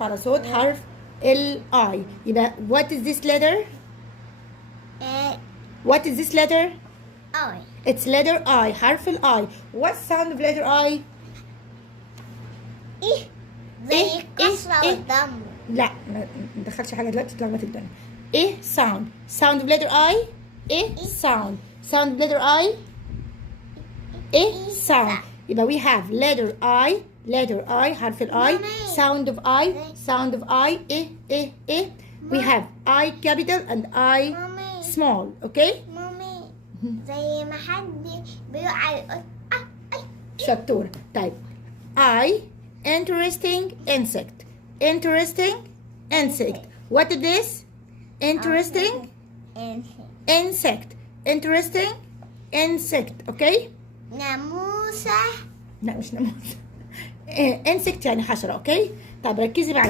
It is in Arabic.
على صوت حرف ال I. يبقى what is this letter? What is this letter? I. It's letter I. حرف ال I. What sound of letter I? إيه زي الكسرة والضم. لا ما ندخلش حاجة دلوقتي تلخبط الدنيا. إيه sound. Sound of letter I. إيه sound. Sound of letter I. إيه sound. يبقى we have letter I حرف ال I. Sound of I. إيه. We have I capital and I small. Okay? مامي زي ما حد بيقع يقول شطورة. طيب I interesting insect. What is this? Interesting insect. Okay? ناموسة. لا مش ناموس. insect يعني حشرة. اوكي؟ طب ركزي معايا.